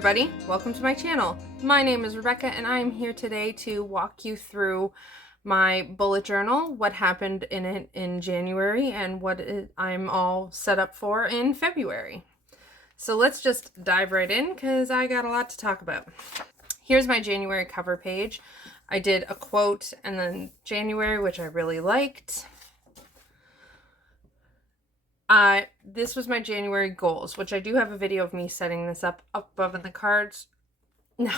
everybody, welcome to my channel. My name is Rebecca and I'm here today to walk you through my bullet journal, what happened in it in January and what I'm all set up for in February. So let's just dive right in because I got a lot to talk about. Here's my January cover page. I did a quote and then January, which I really liked. This was my January goals, which I do have a video of me setting this up above in the cards. No,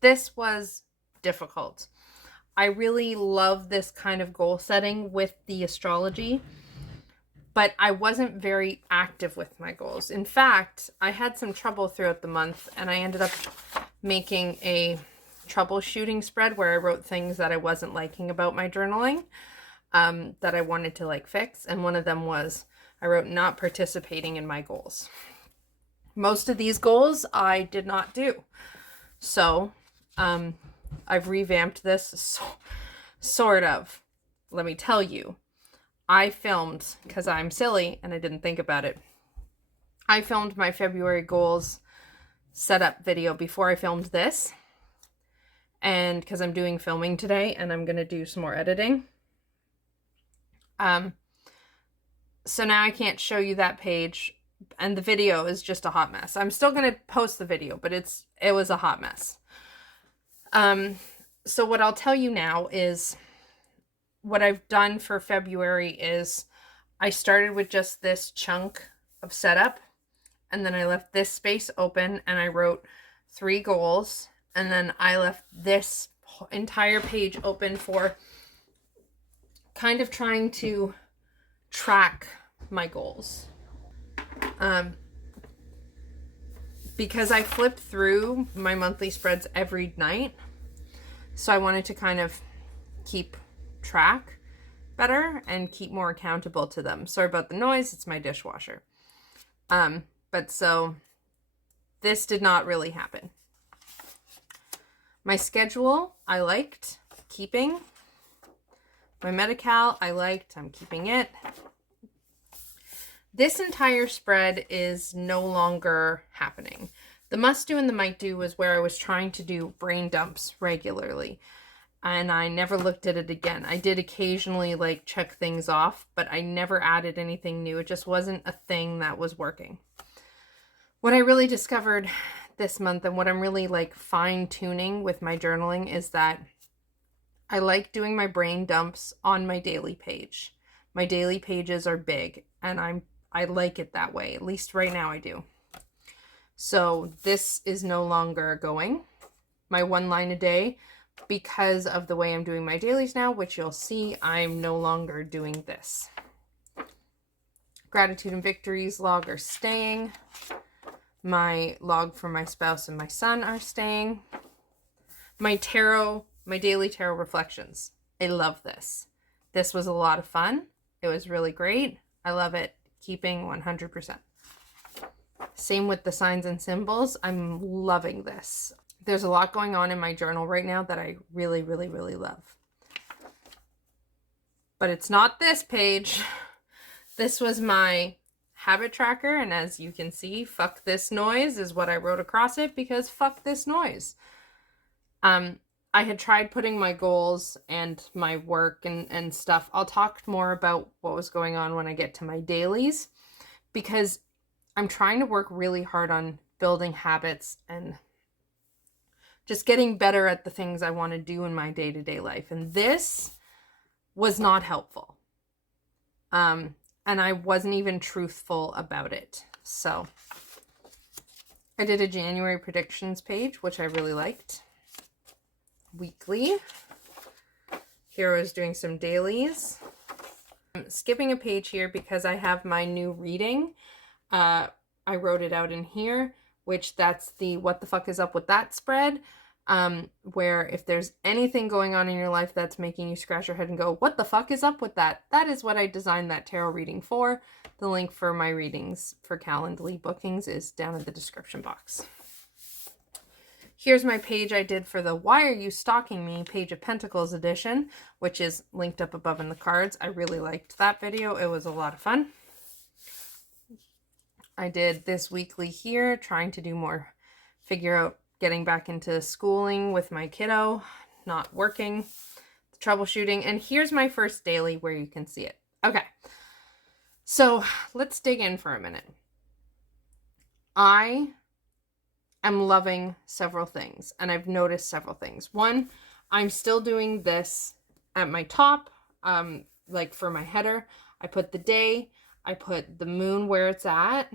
this was difficult. I really love this kind of goal setting with the astrology, but I wasn't very active with my goals. In fact, I had some trouble throughout the month and I ended up making a troubleshooting spread where I wrote things that I wasn't liking about my journaling, that I wanted to fix. And one of them was I wrote not participating in my goals. Most of these goals I did not do. So I've revamped this sort of. Let me tell you, I filmed, because I'm silly and I didn't think about it, I filmed my February goals setup video before I filmed this. And because I'm doing filming today and I'm going to do some more editing. So now I can't show you that page and the video is just a hot mess. I'm still going to post the video, but it was a hot mess. So what I'll tell you now is what I've done for February is I started with just this chunk of setup and then I left this space open and I wrote 3 goals and then I left this entire page open for kind of trying to track my goals. Because I flip through my monthly spreads every night, so I wanted to kind of keep track better and keep more accountable to them. Sorry about the noise, it's my dishwasher. But so this did not really happen. My schedule I liked keeping. My Medi-Cal I liked, I'm keeping it. This entire spread is no longer happening. The must do and the might do was where I was trying to do brain dumps regularly. And I never looked at it again. I did occasionally check things off, but I never added anything new. It just wasn't a thing that was working. What I really discovered this month and what I'm really fine tuning with my journaling is that I like doing my brain dumps on my daily page. My daily pages are big and I like it that way. At least right now I do. So this is no longer going. My 1 line a day, because of the way I'm doing my dailies now, which you'll see, I'm no longer doing this. Gratitude and victories log are staying. My log for my spouse and my son are staying. My daily tarot reflections. I love this. This was a lot of fun. It was really great. I love it. Keeping 100%. Same with the signs and symbols. I'm loving this. There's a lot going on in my journal right now that I really, really, really love. But it's not this page. This was my habit tracker. And as you can see, fuck this noise is what I wrote across it because fuck this noise. I had tried putting my goals and my work and stuff. I'll talk more about what was going on when I get to my dailies because I'm trying to work really hard on building habits and just getting better at the things I want to do in my day-to-day life. And this was not helpful. And I wasn't even truthful about it. So I did a January predictions page, which I really liked. Weekly. Here I was doing some dailies. I'm skipping a page here because I have my new reading. I wrote it out in here, which that's the what the fuck is up with that spread, where if there's anything going on in your life that's making you scratch your head and go, what the fuck is up with that? That is what I designed that tarot reading for. The link for my readings for Calendly bookings is down in the description box. Here's my page I did for the Why Are You Stalking Me Page of Pentacles edition, which is linked up above in the cards. I really liked that video. It was a lot of fun. I did this weekly here, trying to do more figure out getting back into schooling with my kiddo, not working, troubleshooting. And here's my first daily where you can see it. Okay, so let's dig in for a minute. I am loving several things, and I've noticed several things. One, I'm still doing this at my top, like for my header. I put the day, I put the moon where it's at,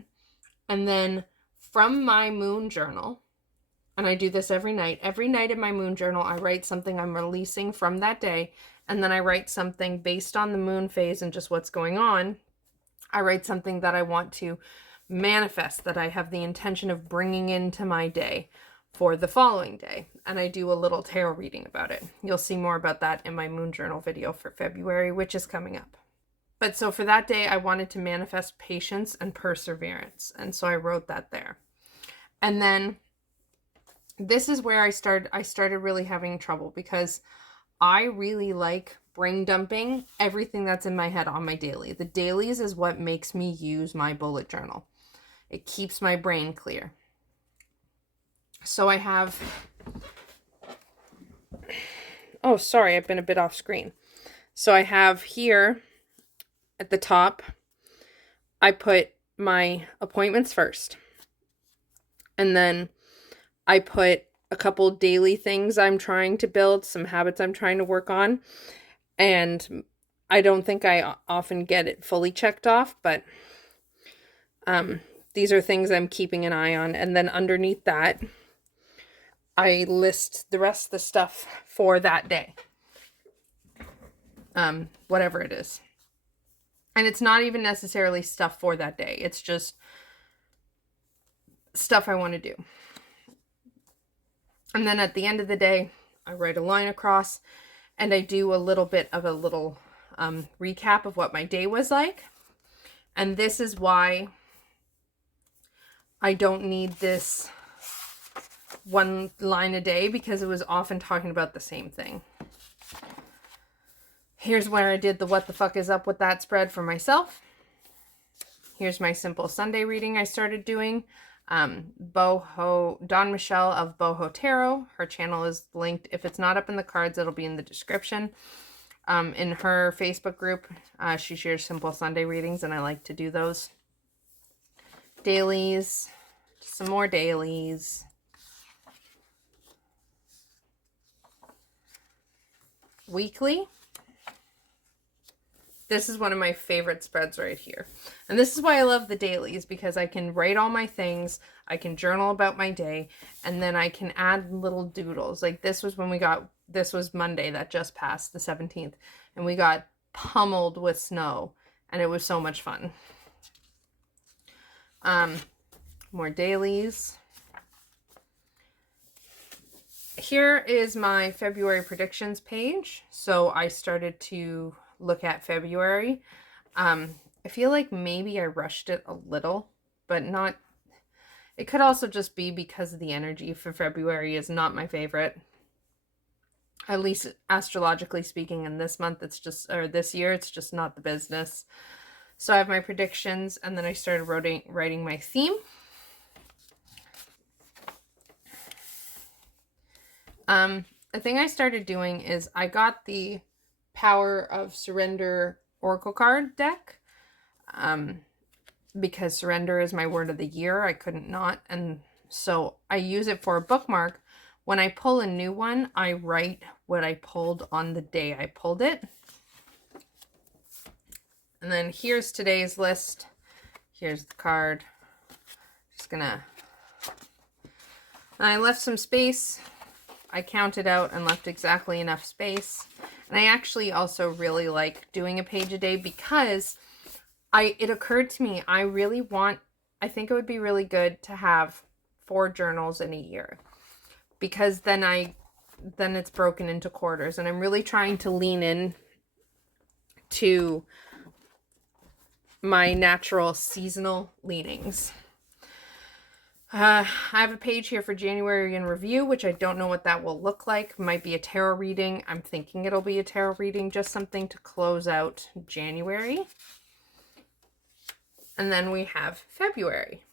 and then from my moon journal, and I do this every night in my moon journal, I write something I'm releasing from that day, and then I write something based on the moon phase and just what's going on. I write something that I want to manifest, that I have the intention of bringing into my day for the following day, and I do a little tarot reading about it. You'll see more about that in my moon journal video for February, which is coming up. But so for that day, I wanted to manifest patience and perseverance, and so I wrote that there. And then this is where I started really having trouble, because I really like brain dumping everything that's in my head on my daily. The dailies is what makes me use my bullet journal. It keeps my brain clear. So I have, oh, sorry, I've been a bit off screen. So I have here at the top, I put my appointments first. And then I put a couple daily things I'm trying to build, some habits I'm trying to work on. And I don't think I often get it fully checked off, but these are things I'm keeping an eye on. And then underneath that, I list the rest of the stuff for that day. Whatever it is. And it's not even necessarily stuff for that day. It's just stuff I want to do. And then at the end of the day, I write a line across, and I do a little bit of a little recap of what my day was like. And this is why I don't need this one line a day, because it was often talking about the same thing. Here's where I did the what the fuck is up with that spread for myself. Here's my simple Sunday reading I started doing. Boho, Dawn Michelle of Boho Tarot. Her channel is linked. If it's not up in the cards, it'll be in the description. In her Facebook group, she shares simple Sunday readings, and I like to do those. Dailies, some more dailies. Weekly. This is one of my favorite spreads right here. And this is why I love the dailies, because I can write all my things, I can journal about my day, and then I can add little doodles. Like this was when this was Monday that just passed, the 17th, and we got pummeled with snow, and it was so much fun. More dailies. Here is my February predictions page. So I started to look at February. I feel like maybe I rushed it a little, but not. It could also just be because the energy for February is not my favorite. At least astrologically speaking, in this month, it's just, or this year, it's just not the business. So I have my predictions, and then I started writing my theme. The thing I started doing is I got the Power of Surrender Oracle card deck, because surrender is my word of the year. I couldn't not, and so I use it for a bookmark. When I pull a new one, I write what I pulled on the day I pulled it. And then here's today's list. Here's the card. Just gonna, I left some space. I counted out and left exactly enough space. And I actually also really like doing a page a day, because it occurred to me, I think it would be really good to have 4 journals in a year, because then it's broken into quarters, and I'm really trying to lean in to my natural seasonal leanings. I have a page here for January in review, which I don't know what that will look like. Might be a tarot reading. I'm thinking it'll be a tarot reading, just something to close out January. And then we have February.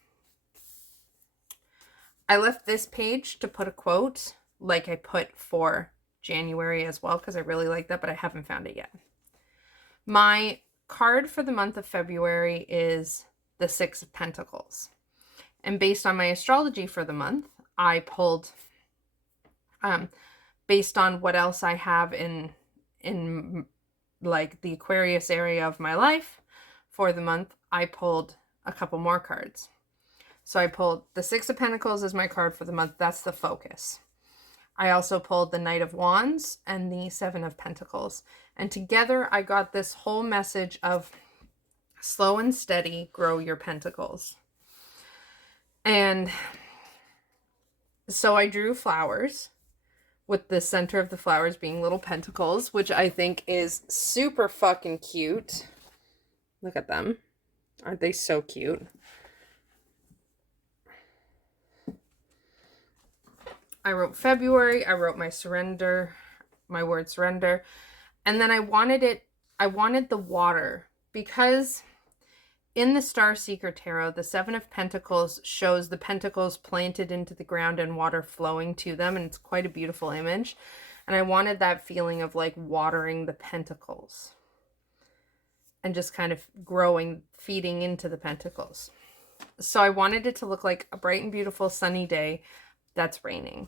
I left this page to put a quote like I put for January as well, because I really like that, but I haven't found it yet. My card for the month of February is the Six of Pentacles. And based on my astrology for the month, I pulled, based on what else I have in like the Aquarius area of my life for the month, I pulled a couple more cards. So I pulled the Six of Pentacles as my card for the month. That's the focus. I also pulled the Knight of Wands and the Seven of Pentacles. And together I got this whole message of slow and steady, grow your pentacles. And so I drew flowers, with the center of the flowers being little pentacles, which I think is super fucking cute. Look at them. Aren't they so cute? I wrote February. I wrote my surrender, my word surrender. And then I wanted the water, because in the Starseeker Tarot, the Seven of Pentacles shows the pentacles planted into the ground and water flowing to them. And it's quite a beautiful image. And I wanted that feeling of like watering the pentacles and just kind of growing, feeding into the pentacles. So I wanted it to look like a bright and beautiful sunny day that's raining.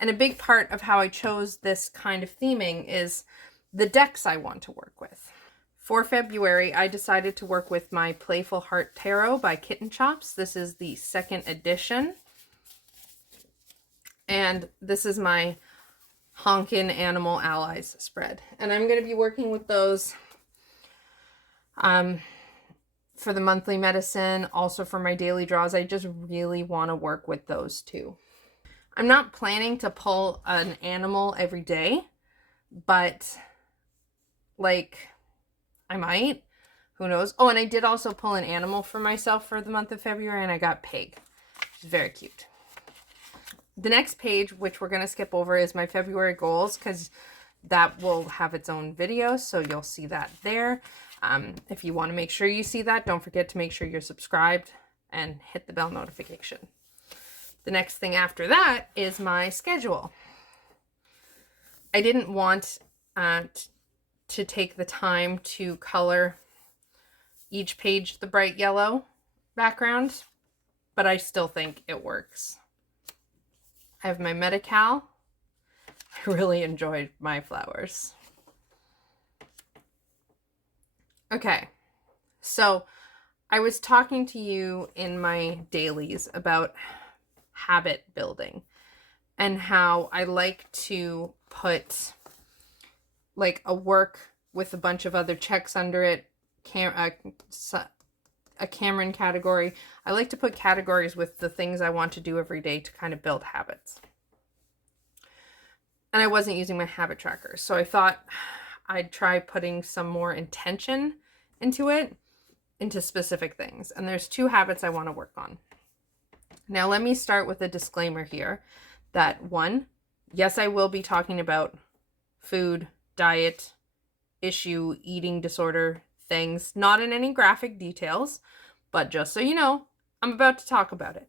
And a big part of how I chose this kind of theming is the decks I want to work with. For February, I decided to work with my Playful Heart Tarot by Kitten Chops. This is the second edition. And this is my Honkin' Animal Allies spread. And I'm going to be working with those for the monthly medicine, also for my daily draws. I just really want to work with those two. I'm not planning to pull an animal every day, but like I might. Who knows? Oh, and I did also pull an animal for myself for the month of February, and I got Pig. Which is very cute. The next page, which we're going to skip over, is my February goals, because that will have its own video, so you'll see that there. If you want to make sure you see that, don't forget to make sure you're subscribed and hit the bell notification. The next thing after that is my schedule. I didn't want to take the time to color each page the bright yellow background, but I still think it works. I have my Medi-Cal. I really enjoyed my flowers. Okay, so I was talking to you in my dailies about habit building and how I like to put like a work with a bunch of other checks under it, a Cameron category. I like to put categories with the things I want to do every day to kind of build habits. And I wasn't using my habit tracker, so I thought I'd try putting some more intention into it, into specific things. And there's two habits I want to work on. Now, let me start with a disclaimer here that one, yes, I will be talking about food, diet, issue, eating disorder things, not in any graphic details, but just so you know, I'm about to talk about it.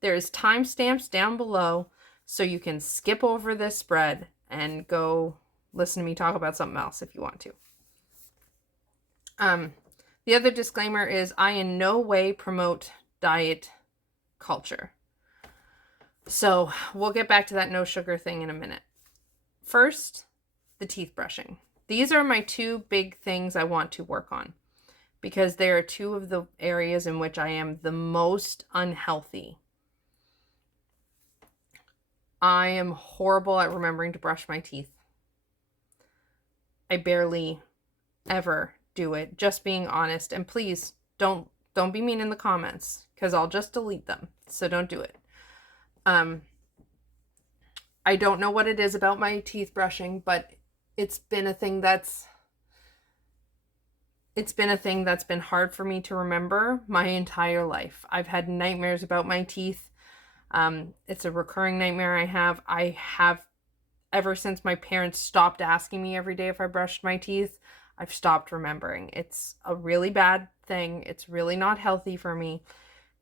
There's timestamps down below so you can skip over this spread and go listen to me talk about something else if you want to. The other disclaimer is I in no way promote diet culture. So we'll get back to that no sugar thing in a minute. First, the teeth brushing. These are my two big things I want to work on because they are two of the areas in which I am the most unhealthy. I am horrible at remembering to brush my teeth. I barely ever do it, just being honest. And please don't be mean in the comments because I'll just delete them. So don't do it. I don't know what it is about my teeth brushing, but it's been a thing that's been hard for me to remember my entire life. I've had nightmares about my teeth. It's a recurring nightmare I have ever since my parents stopped asking me every day if I brushed my teeth. I've stopped remembering. It's a really bad thing. It's really not healthy for me.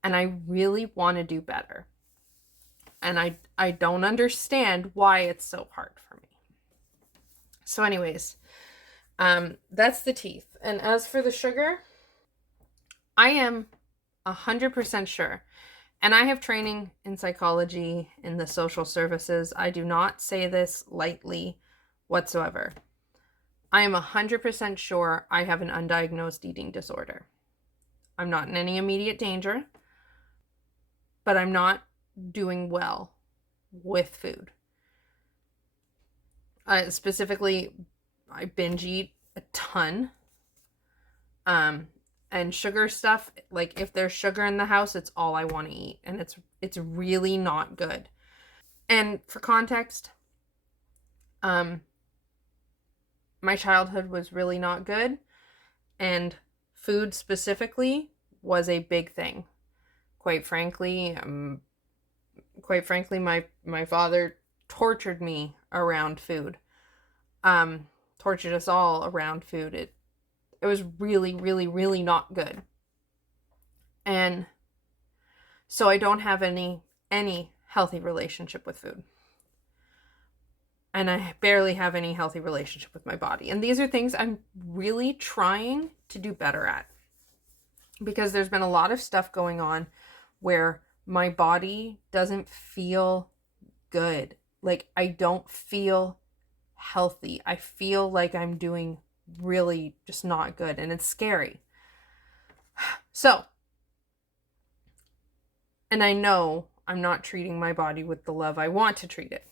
And I really want to do better. And I don't understand why it's so hard for me. So anyways, that's the teeth. And as for the sugar, I am 100% sure, and I have training in psychology in the social services. I do not say this lightly whatsoever. I am 100% sure I have an undiagnosed eating disorder. I'm not in any immediate danger, but I'm not doing well with food. Specifically, I binge eat a ton. And sugar stuff, like if there's sugar in the house, it's all I want to eat, and it's really not good. And for context, my childhood was really not good, and food specifically was a big thing. Quite frankly, my father tortured me around food. Tortured us all around food. It was really, really, really not good. And so I don't have any healthy relationship with food. And I barely have any healthy relationship with my body. And these are things I'm really trying to do better at. Because there's been a lot of stuff going on where my body doesn't feel good. Like, I don't feel healthy. I feel like I'm doing really just not good, and it's scary. So, and I know I'm not treating my body with the love I want to treat it.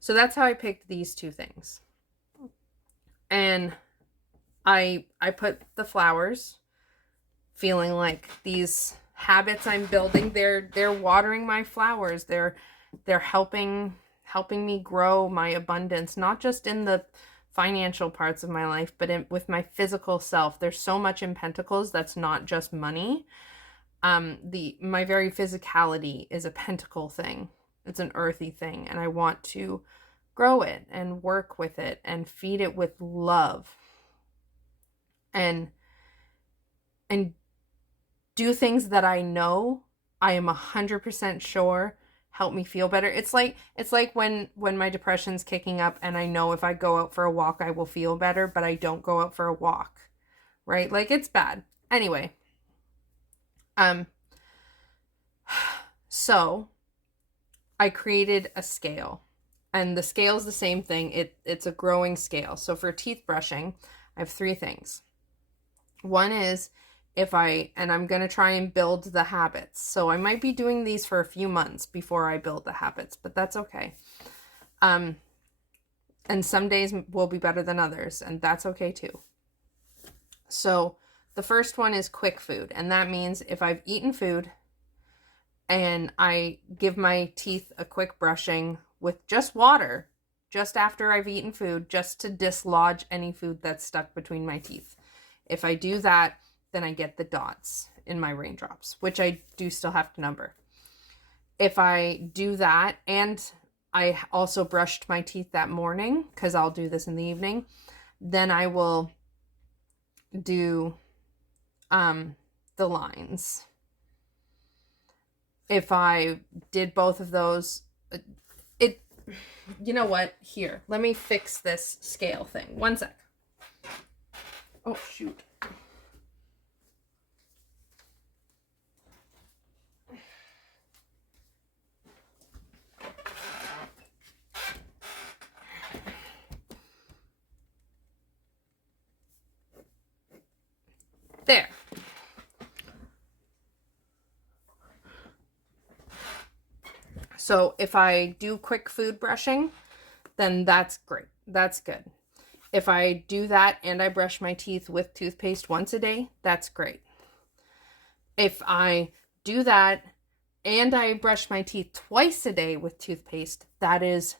So that's how I picked these two things. And I put the flowers, feeling like these habits I'm building, they're watering my flowers. They're helping me grow my abundance, not just in the financial parts of my life, but with my physical self. There's so much in Pentacles that's not just money. My very physicality is a pentacle thing. It's an earthy thing, and I want to grow it and work with it and feed it with love and do things that I know I am 100% sure help me feel better. It's like when my depression's kicking up and I know if I go out for a walk I will feel better, but I don't go out for a walk, right? Like, it's bad. Anyway, so I created a scale, and the scale is the same thing. It's a growing scale. So for teeth brushing, I have 3 things. One is I'm going to try and build the habits. So I might be doing these for a few months before I build the habits, but that's okay. And some days will be better than others, and that's okay too. So the first one is quick food, and that means if I've eaten food and I give my teeth a quick brushing with just water just after I've eaten food, just to dislodge any food that's stuck between my teeth. If I do that, then I get the dots in my raindrops, which I do still have to number. If I do that, and I also brushed my teeth that morning, because I'll do this in the evening, then I will do the lines. If I did both of those, you know what? Here, let me fix this scale thing. One sec. Oh, shoot. There. So if I do quick food brushing, then that's great. That's good. If I do that and I brush my teeth with toothpaste once a day, that's great. If I do that and I brush my teeth twice a day with toothpaste, that is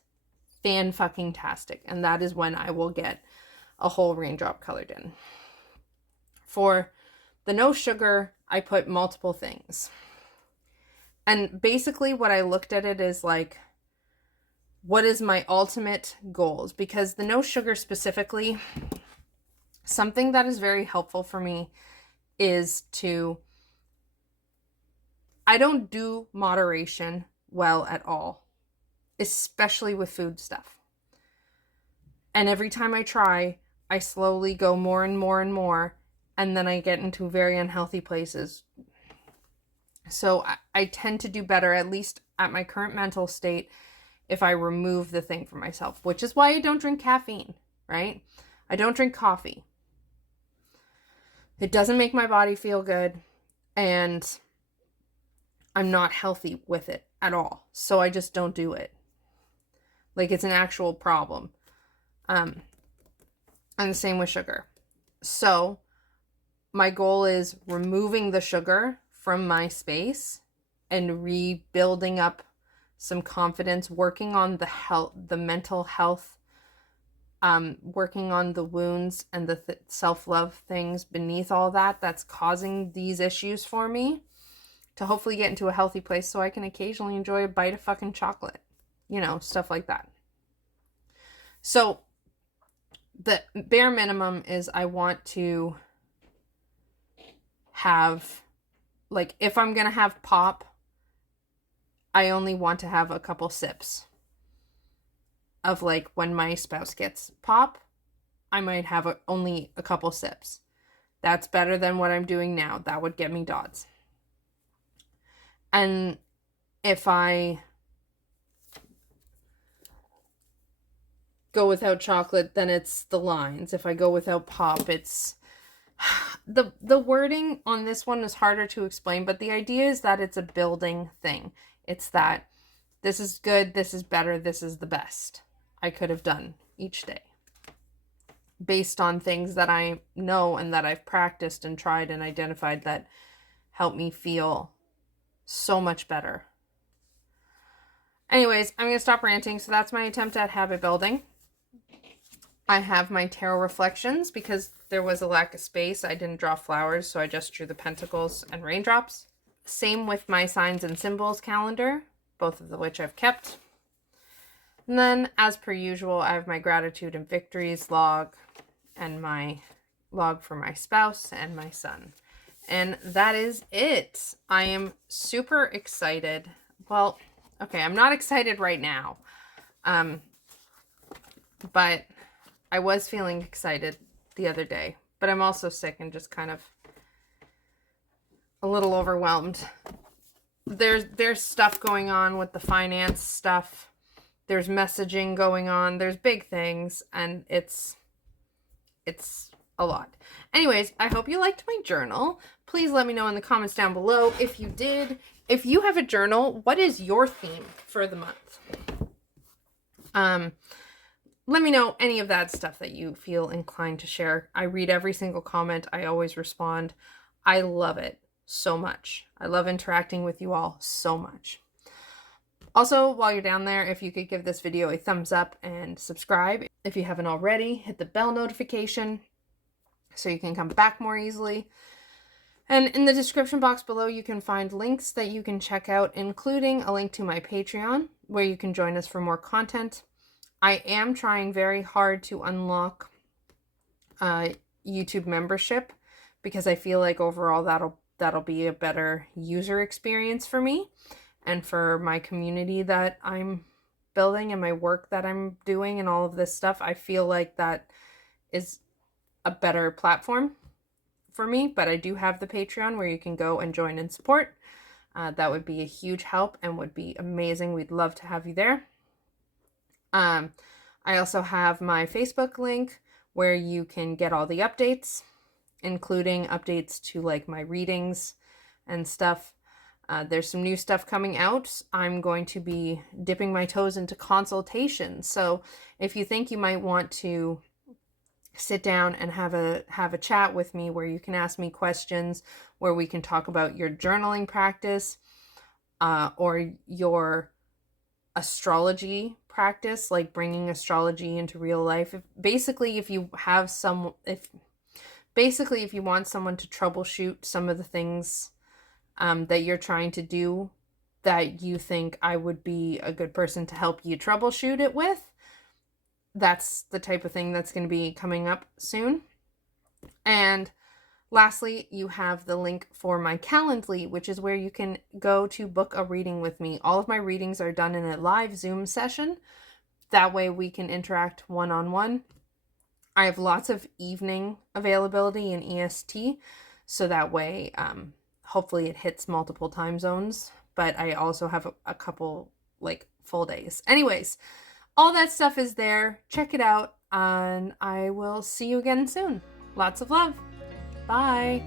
fan-fucking-tastic. And that is when I will get a whole raindrop colored in. For the no sugar, I put multiple things. And basically what I looked at it is like, what is my ultimate goals? Because the no sugar specifically, something that is very helpful for me is I don't do moderation well at all, especially with food stuff. And every time I try, I slowly go more and more and more, and then I get into very unhealthy places. So I tend to do better, at least at my current mental state, if I remove the thing from myself, which is why I don't drink caffeine, right? I don't drink coffee. It doesn't make my body feel good, and I'm not healthy with it at all. So I just don't do it. Like, it's an actual problem. And the same with sugar. So my goal is removing the sugar from my space and rebuilding up some confidence, working on the mental health, working on the wounds and the self-love things beneath all that that's causing these issues for me, to hopefully get into a healthy place so I can occasionally enjoy a bite of fucking chocolate, you know, stuff like that. So the bare minimum is I want to have, like, if I'm gonna have pop, I only want to have a couple sips of, like, when my spouse gets pop, I might have only a couple sips. That's better than what I'm doing now. That would get me dots. And if I go without chocolate, then it's the lines. If I go without pop, it's the wording on this one is harder to explain, but the idea is that it's a building thing. It's that this is good, this is better, this is the best I could have done each day, based on things that I know and that I've practiced and tried and identified that help me feel so much better. Anyways, I'm going to stop ranting. So that's my attempt at habit building. I have my tarot reflections because there was a lack of space. I didn't draw flowers, so I just drew the pentacles and raindrops. Same with my signs and symbols calendar, both of which I've kept. And then, as per usual, I have my gratitude and victories log and my log for my spouse and my son. And that is it. I am super excited. Well, okay, I'm not excited right now. But I was feeling excited the other day. But I'm also sick and just kind of a little overwhelmed. There's stuff going on with the finance stuff. There's messaging going on. There's big things. And it's a lot. Anyways, I hope you liked my journal. Please let me know in the comments down below if you did. If you have a journal, what is your theme for the month? Let me know any of that stuff that you feel inclined to share. I read every single comment. I always respond. I love it so much. I love interacting with you all so much. Also, while you're down there, if you could give this video a thumbs up and subscribe. If you haven't already, hit the bell notification so you can come back more easily. And in the description box below, you can find links that you can check out, including a link to my Patreon, where you can join us for more content. I am trying very hard to unlock YouTube membership, because I feel like overall that'll be a better user experience for me and for my community that I'm building and my work that I'm doing and all of this stuff. I feel like that is a better platform for me, but I do have the Patreon where you can go and join and support. That would be a huge help and would be amazing. We'd love to have you there. I also have my Facebook link where you can get all the updates, including updates to, like, my readings and stuff. There's some new stuff coming out. I'm going to be dipping my toes into consultations. So if you think you might want to sit down and have a chat with me where you can ask me questions, where we can talk about your journaling practice, or your astrology practice, like bringing astrology into real life. If you want someone to troubleshoot some of the things that you're trying to do, that you think I would be a good person to help you troubleshoot it with, that's the type of thing that's going to be coming up soon. And Lastly, you have the link for my Calendly, which is where you can go to book a reading with me. All of my readings are done in a live Zoom session. That way we can interact one-on-one. I have lots of evening availability in EST, so that way hopefully it hits multiple time zones. But I also have a couple like full days. Anyways, all that stuff is there. Check it out, and I will see you again soon. Lots of love. Bye.